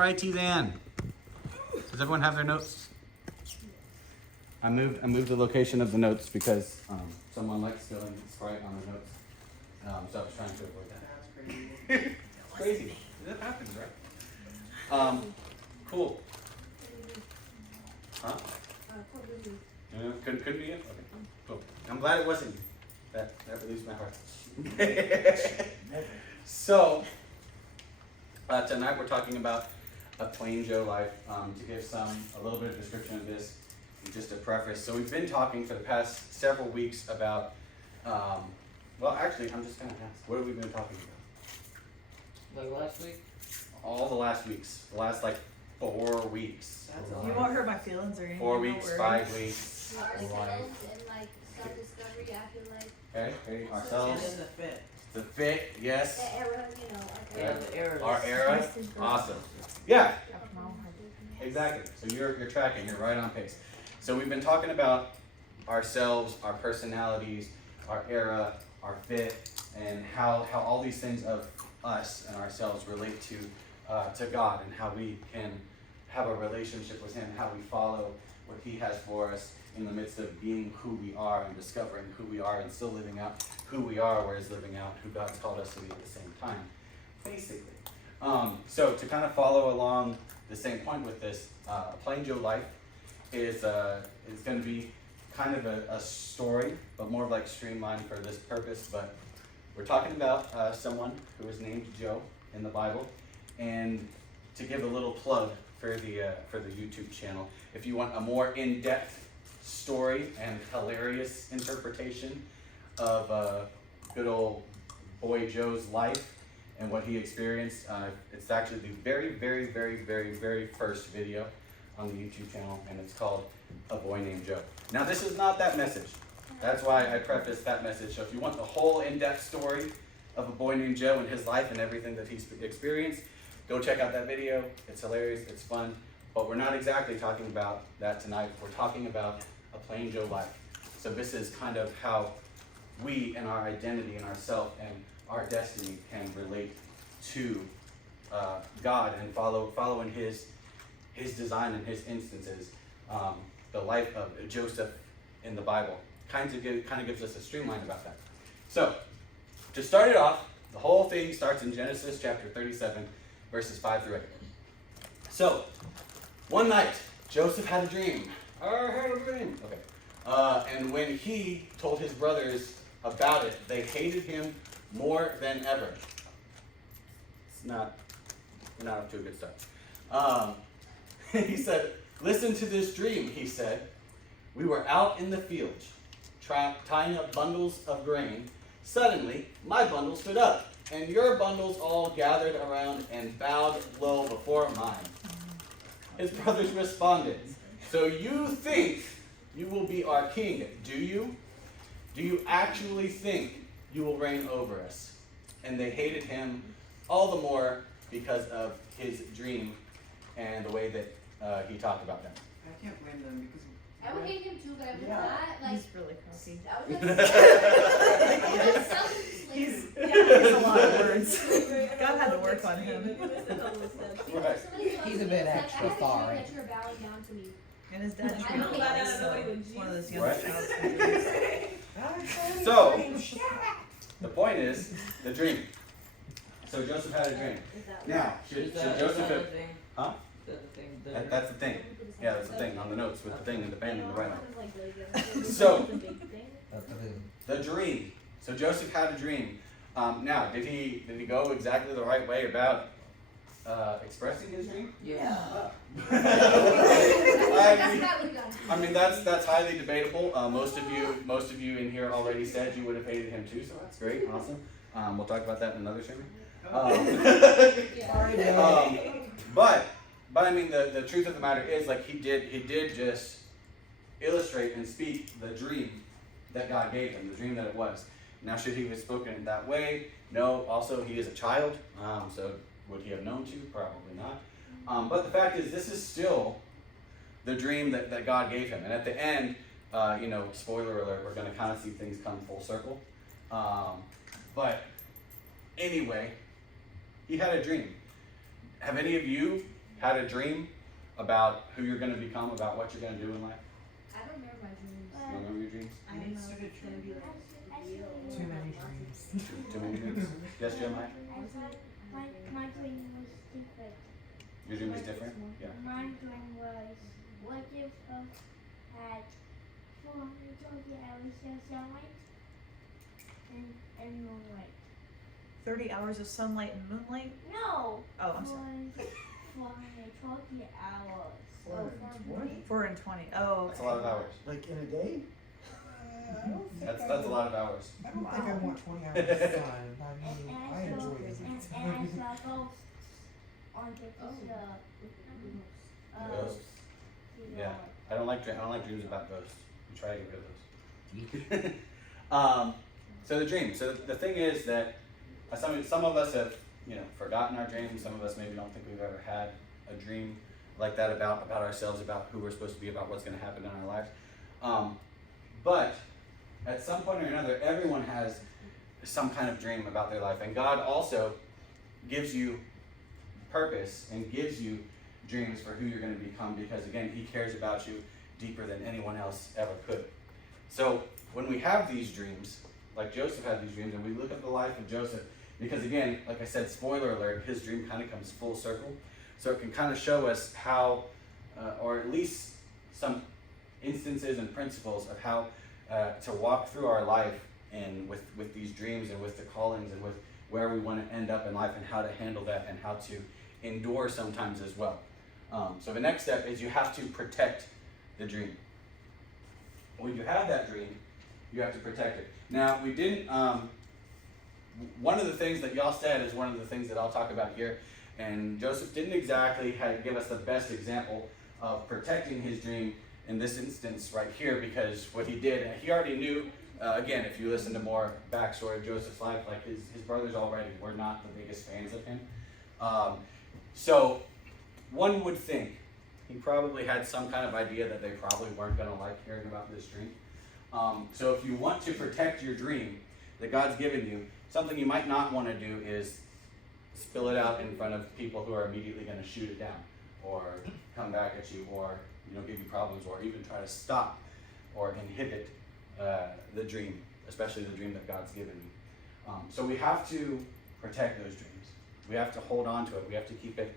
Sprite Ann. Does everyone have their notes? I moved the location of the notes because someone likes spilling Sprite on the notes. So I was trying to avoid that. That's crazy. It's crazy. That happens, right? Cool. Huh? Couldn't be it? Okay. Cool. I'm glad it wasn't you. That relieves my heart. So, tonight we're talking about a plain Joe life. To give a little bit of description of this, just a preface. So we've been talking for the past several weeks about, well, actually, I'm just gonna ask, what have we been talking about? Like last week? All the last weeks, the last like 4 weeks. You won't hurt my feelings or anything. 4 don't weeks, worry. 5 weeks. Ourselves and like self-discovery, I feel like. Okay, And ourselves, then the fit. the fit, yes. The era, you know, Yeah. like The errors. Our era, awesome. Yeah, exactly. So you're tracking, you're right on pace. So we've been talking about ourselves, our personalities, our era, our fit, and how all these things of us and ourselves relate to God, and how we can have a relationship with Him, how we follow what He has for us in the midst of being who we are and discovering who we are and still living out who we are, whereas living out who God's called us to be at the same time, basically. So to kind of follow along the same point with this, Plain Joe Life is going to be kind of a story, but more like streamlined for this purpose. But we're talking about someone who is named Joe in the Bible, and to give a little plug for the YouTube channel, if you want a more in-depth story and hilarious interpretation of good old boy Joe's life and what he experienced, it's actually the very, very, very, very, very first video on the YouTube channel, and it's called A Boy Named Joe. Now, this is not that message. That's why I prefaced that message. So if you want the whole in-depth story of a boy named Joe and his life and everything that he's experienced, go check out that video. It's hilarious, it's fun, but we're not exactly talking about that tonight. We're talking about a plain Joe life. So this is kind of how we and our identity and ourself and our destiny can relate to God and following His design and His instances. The life of Joseph in the Bible kind of gives us a streamline about that. So to start it off, the whole thing starts in Genesis chapter 37, verses 5 through 8. So one night, Joseph had a dream. I had a dream. Okay. And when he told his brothers about it, they hated him more than ever. We're not up to a good start. He said, "Listen to this dream," he said. "We were out in the field, tying up bundles of grain. Suddenly, my bundle stood up, and your bundles all gathered around and bowed low before mine." His brothers responded, "So you think you will be our king, do you? Do you actually think you will reign over us?" And they hated him all the more because of his dream and the way that he talked about them. I can't blame them because. I would hate him too, but I would Yeah. not like. He's really cocky. I would not selfishly. He's a lot of words. God had to work on him. Right. He's a bit extra I have a far. dream that you're bowing down to me. And his dad I don't know is that one of those young Right. child stars. So, the point is the dream. So Joseph had a dream. Now, should Joseph have... Huh? That's the thing. Yeah, that's the thing on the notes with the thing and the pen and the right line. So, the dream. So Joseph had a dream. Now, did he go exactly the right way about expressing his dream? Yeah. I mean, that's highly debatable. Most of you in here already said you would have hated him too, so that's great, awesome. We'll talk about that in another sermon. But I mean, the truth of the matter is, like, he did just illustrate and speak the dream that God gave him, the dream that it was. Now, should he have spoken in that way? No. Also, he is a child, so would he have known to? Probably not. But the fact is, this is still the dream that God gave him. And at the end, spoiler alert, we're going to kind of see things come full circle. But anyway, he had a dream. Have any of you had a dream about who you're going to become, about what you're going to do in life? I don't remember my dreams. You don't remember your dreams? I didn't know if it's gonna be like. Too many dreams. Too many dreams? Yes, Jeremiah? My dream was different. Your dream was different? Yeah. My dream was, what if had 420 hours of sunlight and moonlight? 30 hours of sunlight and moonlight? No! Oh, I'm sorry. 420 hours. 420? 4 and 20. Oh, That's a lot of hours. Like in a day? That's a lot of hours. I don't think I want 20 hours of sun. I mean, I enjoy it. And I saw ghosts on the Ghosts? Yeah. I don't like dreams about ghosts. We try to get rid of those. So the dream. So the thing is that some of us have, forgotten our dreams. Some of us maybe don't think we've ever had a dream like that about ourselves, about who we're supposed to be, about what's going to happen in our lives. But at some point or another, everyone has some kind of dream about their life, and God also gives you purpose and gives you dreams for who you're going to become, because again, He cares about you deeper than anyone else ever could. So when we have these dreams, like Joseph had these dreams, and we look at the life of Joseph, because again, like I said, spoiler alert, his dream kind of comes full circle. So it can kind of show us how, or at least some instances and principles of how to walk through our life and with these dreams and with the callings and with where we want to end up in life and how to handle that and how to endure sometimes as well. So the next step is you have to protect the dream. When you have that dream, you have to protect it. Now, we didn't, one of the things that y'all said is one of the things that I'll talk about here, and Joseph didn't exactly give us the best example of protecting his dream in this instance right here, because what he did, he already knew, again, if you listen to more backstory of Joseph's life, like his brothers already were not the biggest fans of him. So one would think he probably had some kind of idea that they probably weren't going to like hearing about this dream. So if you want to protect your dream that God's given you, something you might not want to do is spill it out in front of people who are immediately going to shoot it down or come back at you or give you problems or even try to stop or inhibit the dream, especially the dream that God's given you. So we have to protect those dreams. We have to hold on to it. We have to keep it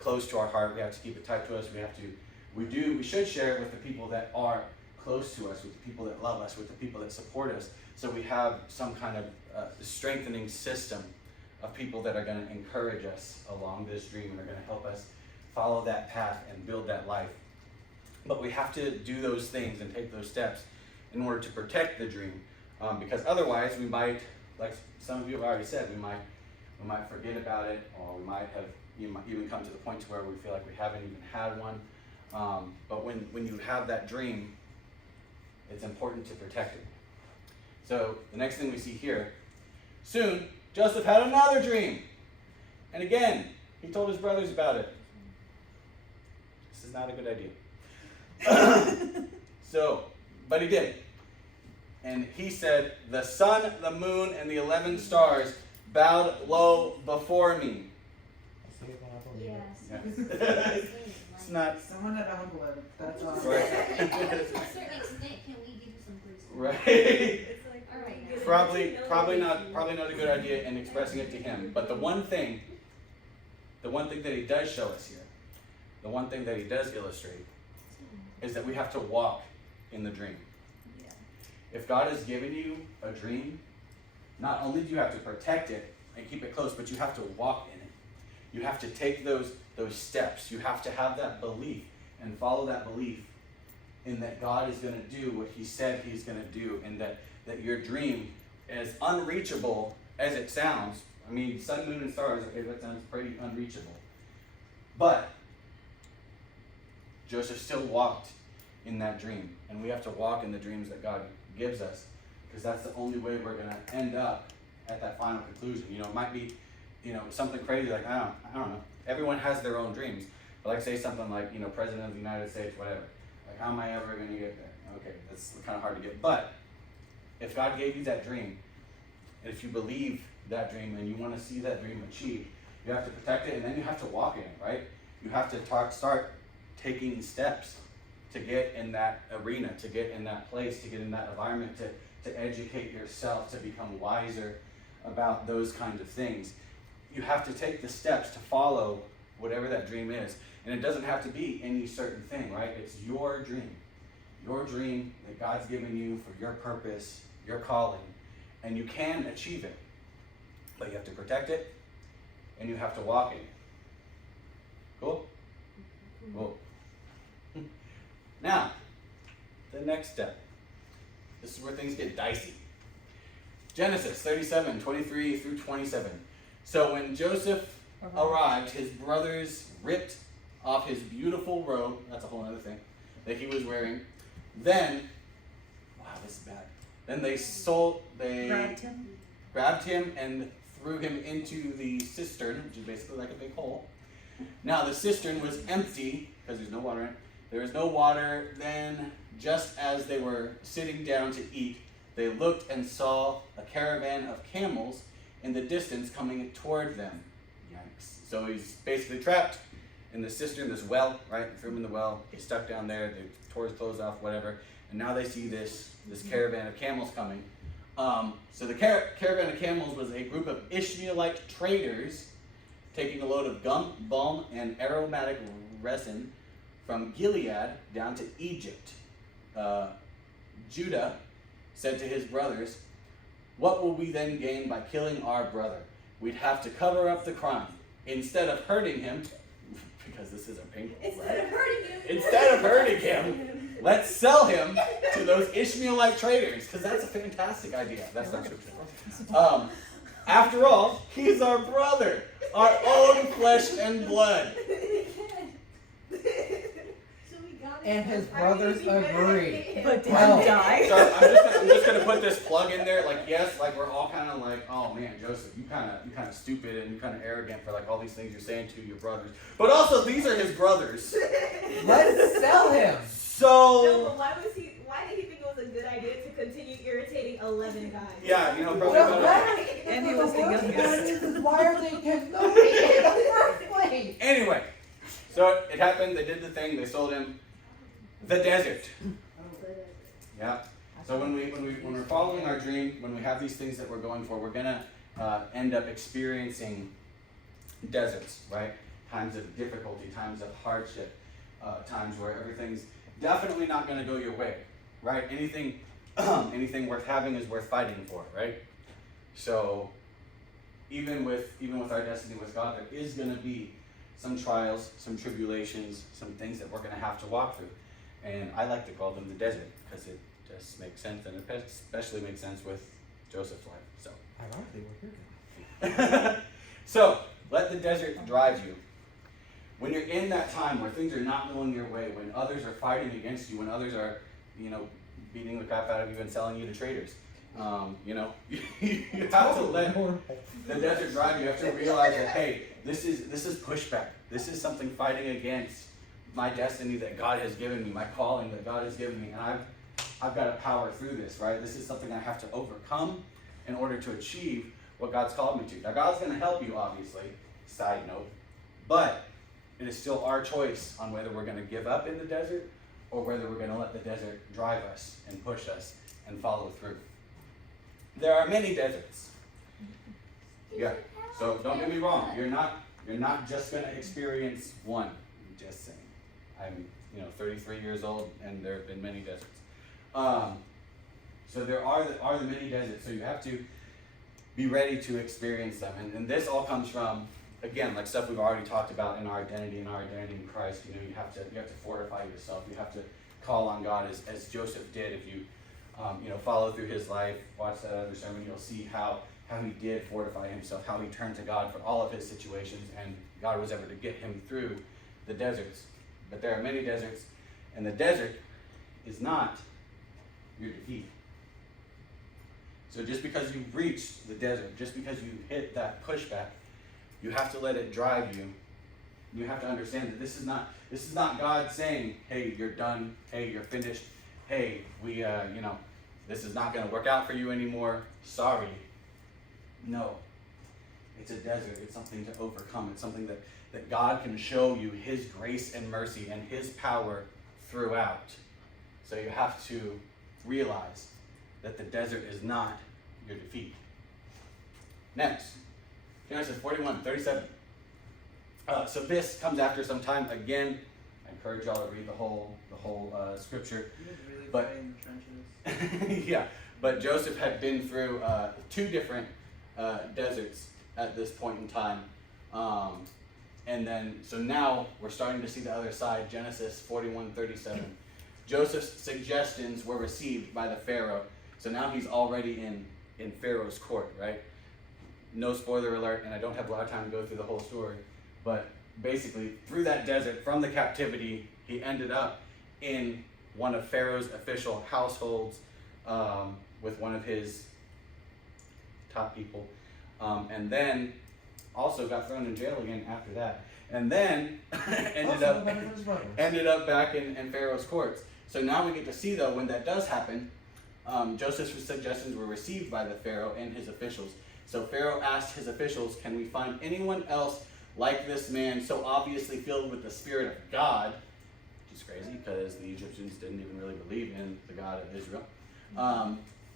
close to our heart. We have to keep it tight to us. We should share it with the people that are close to us, with the people that love us, with the people that support us, so we have some kind of strengthening system of people that are going to encourage us along this dream and are going to help us follow that path and build that life. But we have to do those things and take those steps in order to protect the dream, because otherwise we might, like some of you have already said, we might forget about it, or we might have even come to the point to where we feel like we haven't even had one. But when you have that dream, it's important to protect it. So the next thing we see here, soon Joseph had another dream, and again he told his brothers about it. This is not a good idea. But he did. And he said, "The sun, the moon, and the 11 stars bowed low before me." I say it when I believe it. Yes. Yeah. It's not Someone had own blood. That's all. Right. To a certain extent, can we give you some grace? right. It's like, All right. get it Probably humility. not a good idea in expressing it to him. But the one thing that he does show us here, the one thing that he does illustrate, is that we have to walk in the dream. Yeah. If God has given you a dream, not only do you have to protect it and keep it close, but you have to walk in it. You have to take those steps. You have to have that belief and follow that belief in that God is going to do what He said He's going to do, and that your dream, as unreachable as it sounds, I mean, sun, moon, and stars, okay, that sounds pretty unreachable. But Joseph still walked in that dream, and we have to walk in the dreams that God gives us, because that's the only way we're going to end up at that final conclusion. It might be, something crazy like, I don't know. Everyone has their own dreams. But like say something like, President of the United States, whatever. Like, how am I ever going to get there? Okay, that's kind of hard to get. But if God gave you that dream, and if you believe that dream and you want to see that dream achieved, you have to protect it, and then you have to walk in it, right? You have to start taking steps to get in that arena, to get in that place, to get in that environment, to educate yourself, to become wiser about those kinds of things. You have to take the steps to follow whatever that dream is. And it doesn't have to be any certain thing, right? It's your dream that God's given you for your purpose, your calling, and you can achieve it. But you have to protect it, and you have to walk in it. Cool? Cool. Now, the next step. This is where things get dicey. Genesis 37, 23 through 27. So when Joseph arrived, his brothers ripped off his beautiful robe, that's a whole other thing, that he was wearing. Then, wow, this is bad. Then they grabbed him and threw him into the cistern, which is basically like a big hole. Now the cistern was empty, because there's no water in it. There was no water. Then, just as they were sitting down to eat, they looked and saw a caravan of camels in the distance coming toward them. Yikes. So he's basically trapped in the cistern, this well, right? Threw him in the well. He's stuck down there. They tore his clothes off, whatever. And now they see this caravan of camels coming. So the caravan of camels was a group of Ishmaelite traders taking a load of gum, balm, and aromatic resin from Gilead down to Egypt. Judah said to his brothers, "What will we then gain by killing our brother? We'd have to cover up the crime. Instead of hurting him," because this is a painful, Instead of hurting him, let's sell him to those Ishmaelite traders, because that's a fantastic idea. That's not true. After all, he's our brother, our own flesh and blood. And his brothers agree. But did Well, he die? So I'm just gonna put this plug in there. Like, yes, like we're all kind of like, oh man, Joseph, you kind of stupid and you kind of arrogant for like all these things you're saying to your brothers. But also, these are his brothers. Let's sell him. No, So but why did he think it was a good idea to continue irritating 11 guys? yeah, you know, Well, probably. that- And he was the worst youngest. part is, why are they custodian in the first place? Anyway, so it happened. They did the thing. They sold him the desert. Yeah. So when we're following our dream, when we have these things that we're going for, we're gonna end up experiencing deserts, right? Times of difficulty, times of hardship, times where everything's definitely not gonna go your way, right? Anything worth having is worth fighting for, right? So even with our destiny with God, there is gonna be some trials, some tribulations, some things that we're gonna have to walk through. And I like to call them the desert because it just makes sense, and it especially makes sense with Joseph's life. So, Ironically, we're here. so let the desert drive you. When you're in that time where things are not going your way, when others are fighting against you, when others are, beating the crap out of you and selling you to traders, you have to let the desert drive you. You have to realize that, hey, this is pushback. This is something fighting against my destiny that God has given me, my calling that God has given me, and I've got to power through this, right? This is something I have to overcome in order to achieve what God's called me to. Now, God's going to help you, obviously, side note, but it is still our choice on whether we're going to give up in the desert or whether we're going to let the desert drive us and push us and follow through. There are many deserts. Yeah. So don't get me wrong. You're not just going to experience one. I'm just saying. I'm 33 years old, and there have been many deserts. So there are the many deserts. So you have to be ready to experience them, and this all comes from, again, like stuff we've already talked about in our identity in Christ. You have to fortify yourself. You have to call on God as Joseph did. If you follow through his life, watch that other sermon, you'll see how he did fortify himself, how he turned to God for all of his situations, and God was able to get him through the deserts. But there are many deserts, and the desert is not your defeat. So just because you've reached the desert, just because you hit that pushback, you have to let it drive you. You have to understand that this is not God saying, hey, you're done, hey, you're finished, hey, this is not going to work out for you anymore, sorry. No. It's a desert. It's something to overcome. It's something that that God can show you his grace and mercy and his power throughout. So you have to realize that the desert is not your defeat. Next, Genesis 41:37. So this comes after some time. Again, I encourage y'all to read the whole scripture. You would really But- fight in the trenches. Yeah, but Joseph had been through 2 different deserts at this point in time. And then, so now we're starting to see the other side. Genesis 41:37. Joseph's suggestions were received by the Pharaoh. So now he's already in Pharaoh's court, right? No spoiler alert, and I don't have a lot of time to go through the whole story. But basically, through that desert, from the captivity, he ended up in one of Pharaoh's official households with one of his top people. And then also got thrown in jail again after that. And then ended up back in Pharaoh's courts. So now we get to see, though, when that does happen, Joseph's suggestions were received by the Pharaoh and his officials. So Pharaoh asked his officials, can we find anyone else like this man so obviously filled with the Spirit of God? Which is crazy because the Egyptians didn't even really believe in the God of Israel.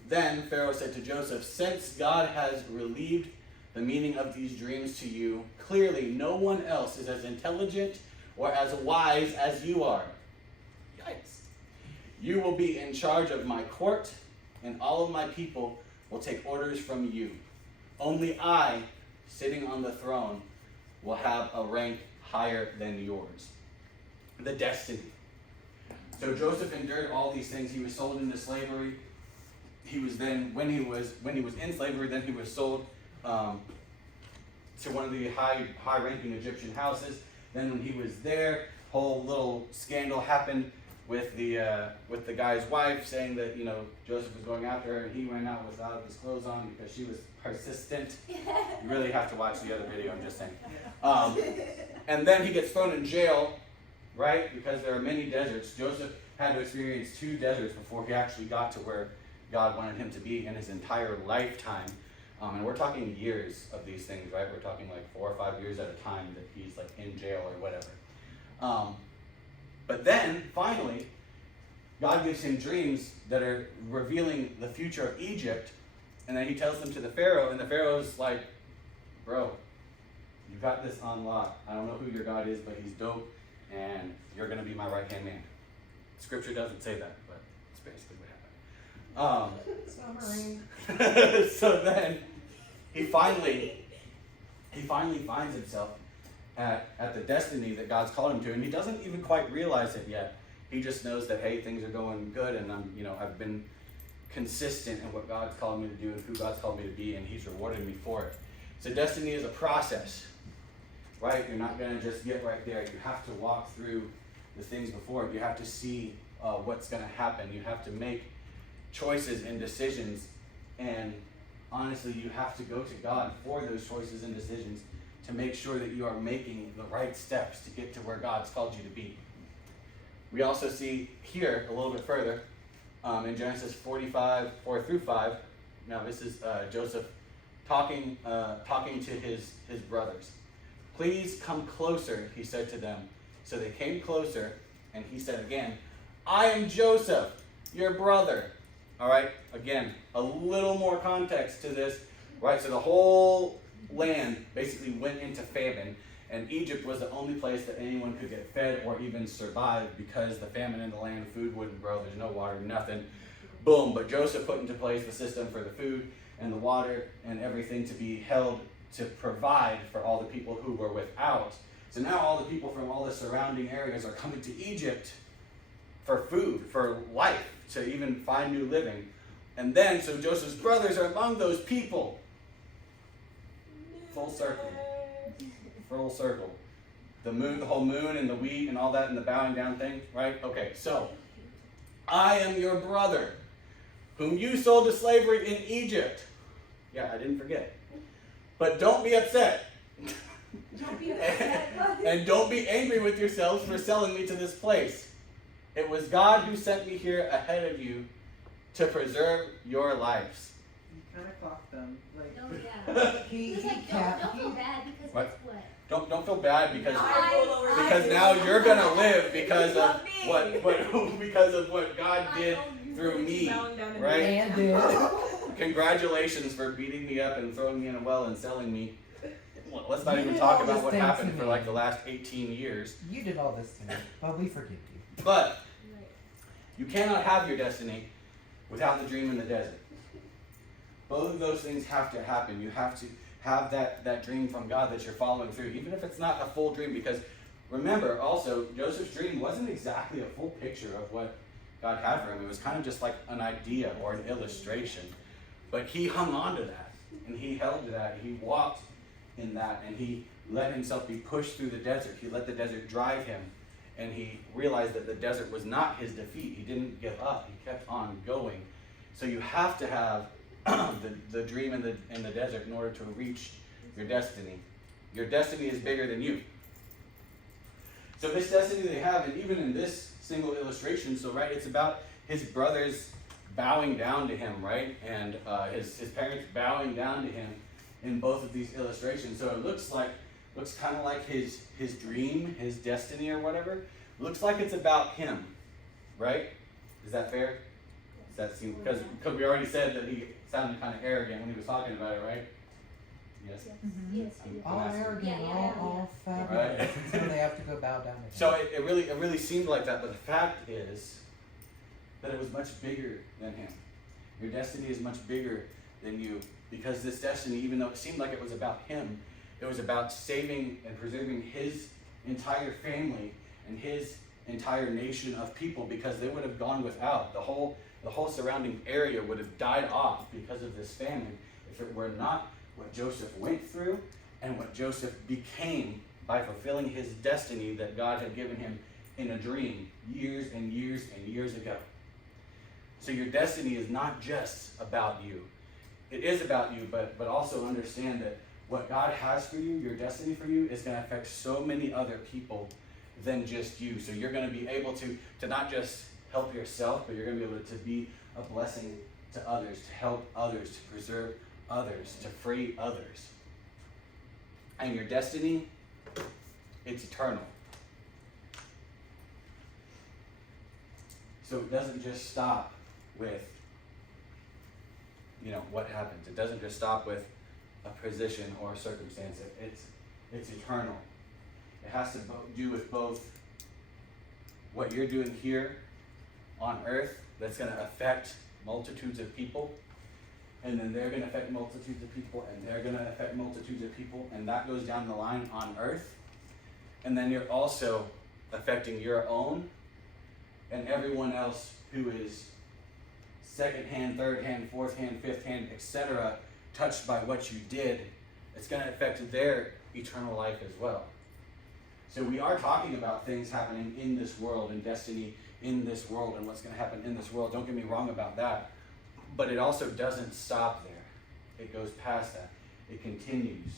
Then Pharaoh said to Joseph, since God has relieved the meaning of these dreams to you, clearly no one else is as intelligent or as wise as you are. Yikes. You will be in charge of my court, and all of my people will take orders from you. Only I, sitting on the throne, will have a rank higher than yours. The destiny. So Joseph endured all these things. He was sold into slavery. He was then, when he was in slavery, then he was sold to one of the high-ranking Egyptian houses. Then when he was there, whole little scandal happened with the guy's wife, saying that Joseph was going after her, and he went out without his clothes on because she was persistent. You really have to watch the other video. I'm just saying. And then he gets thrown in jail, right? Because there are many deserts. Joseph had to experience 2 deserts before he actually got to where God wanted him to be in his entire lifetime. And we're talking years of these things, right? We're talking like 4 or 5 years at a time that he's like in jail or whatever. But then, finally, God gives him dreams that are revealing the future of Egypt. And then he tells them to the Pharaoh, and the Pharaoh's like, bro, you got this on lock. I don't know who your God is, but he's dope, and you're going to be my right-hand man. Scripture doesn't say that, but it's basically what happened. So then, he finally finds himself at the destiny that God's called him to, and he doesn't even quite realize it yet. He just knows that, hey, things are going good, and I've been consistent in what God's called me to do and who God's called me to be, and he's rewarded me for it. So destiny is a process, right? You're not going to just get right there. You have to walk through the things before it. You have to see what's going to happen. You have to make choices and decisions, and honestly, you have to go to God for those choices and decisions to make sure that you are making the right steps to get to where God's called you to be. We also see here a little bit further in Genesis 45:4-5. Now this is Joseph talking to his brothers. Please come closer, he said to them. So they came closer, and he said again, I am Joseph, your brother. All right, again, a little more context to this, right? So the whole land basically went into famine, and Egypt was the only place that anyone could get fed or even survive because the famine in the land, food wouldn't grow, there's no water, nothing. Boom, but Joseph put into place the system for the food and the water and everything to be held to provide for all the people who were without. So now all the people from all the surrounding areas are coming to Egypt for food, for life, to even find new living. And then, so Joseph's brothers are among those people. Full circle. Full circle. The moon, the whole moon and the wheat and all that and the bowing down thing, right? Okay, so I am your brother, whom you sold to slavery in Egypt. Yeah, I didn't forget. But don't be upset. Don't be upset. And don't be angry with yourselves for selling me to this place. It was God who sent me here ahead of you to preserve your lives. You kind of clocked them. Like, Oh, yeah. He He's like, capped. don't feel bad because What? guess what? don't feel bad because I roll over because you. now you're gonna live because You of love me. what because of what God did through me, Bowing down to me. right? And did. Congratulations for beating me up and throwing me in a well and selling me. Well, let's not You even did talk all about this what thing to happened for me. like the last 18 years. You did all this to me, but we forgive you. But you cannot have your destiny without the dream in the desert. Both of those things have to happen. You have to have that dream from God that you're following through, even if it's not a full dream. Because remember, also, Joseph's dream wasn't exactly a full picture of what God had for him. It was kind of just like an idea or an illustration. But he hung on to that, and he held to that. He walked in that, and he let himself be pushed through the desert. He let the desert drive him, and he realized that the desert was not his defeat. He didn't give up. He kept on going. So you have to have the dream in the desert in order to reach your destiny. Your destiny is bigger than you. So this destiny they have, and even in this single illustration, so right, it's about his brothers bowing down to him, right? And his parents bowing down to him in both of these illustrations. So it looks kind of like his dream, his destiny or whatever. Looks like it's about him, right? Is that fair? Does that seem, because we already said that he sounded kind of arrogant when he was talking about it, right? Yes. Yes. All arrogant, Yeah. all fabulous, Right. until they have to go bow down to him. So it really seemed like that, but the fact is that it was much bigger than him. Your destiny is much bigger than you, because this destiny, even though it seemed like it was about him, it was about saving and preserving his entire family and his entire nation of people, because they would have gone without. The whole surrounding area would have died off because of this famine if it were not what Joseph went through and what Joseph became by fulfilling his destiny that God had given him in a dream years and years and years ago. So your destiny is not just about you. It is about you, but also understand that what God has for you, your destiny for you, is going to affect so many other people than just you. So you're going to be able to not just help yourself, but you're going to be able to be a blessing to others, to help others, to preserve others, to free others. And your destiny, it's eternal. So it doesn't just stop with, what happens. It doesn't just stop with a position or a circumstance. It's eternal. It has to do with both what you're doing here on earth that's going to affect multitudes of people, and then they're going to affect multitudes of people, and they're going to affect multitudes of people, and that goes down the line on earth. And then you're also affecting your own and everyone else who is second hand, third hand, fourth hand, fifth hand, etc., touched by what you did. It's going to affect their eternal life as well. So we are talking about things happening in this world and destiny in this world and what's going to happen in this world. Don't get me wrong about that. But it also doesn't stop there. It goes past that. It continues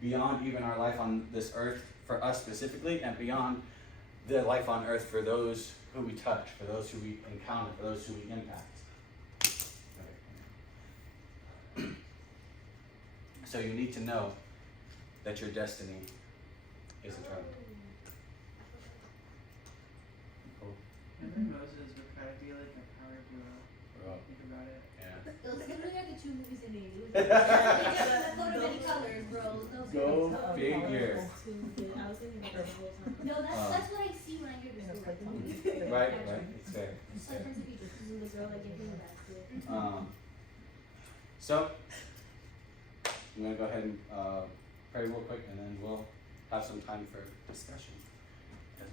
beyond even our life on this earth for us specifically, and beyond the life on earth for those who we touch, for those who we encounter, for those who we impact. So you need to know that your destiny is eternal. Cool. I think Moses would try to be like a power duo. Bro, Think about it. yeah. It was literally like the two movies in it. They just put them in colors, bro. No, Go seriously. figure. I was thinking about that the whole time. No, that's what I see when I hear this story. Right, it's fair. It's like Prince of Egypt. This is the girl I get him back to. So I'm gonna go ahead and pray real quick, and then we'll have some time for discussion as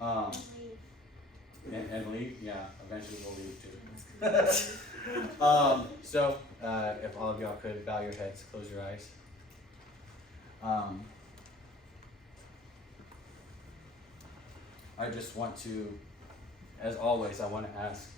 well. And leave, yeah. Eventually we'll leave too. So if all of y'all could bow your heads, close your eyes. I just want to, as always, I want to ask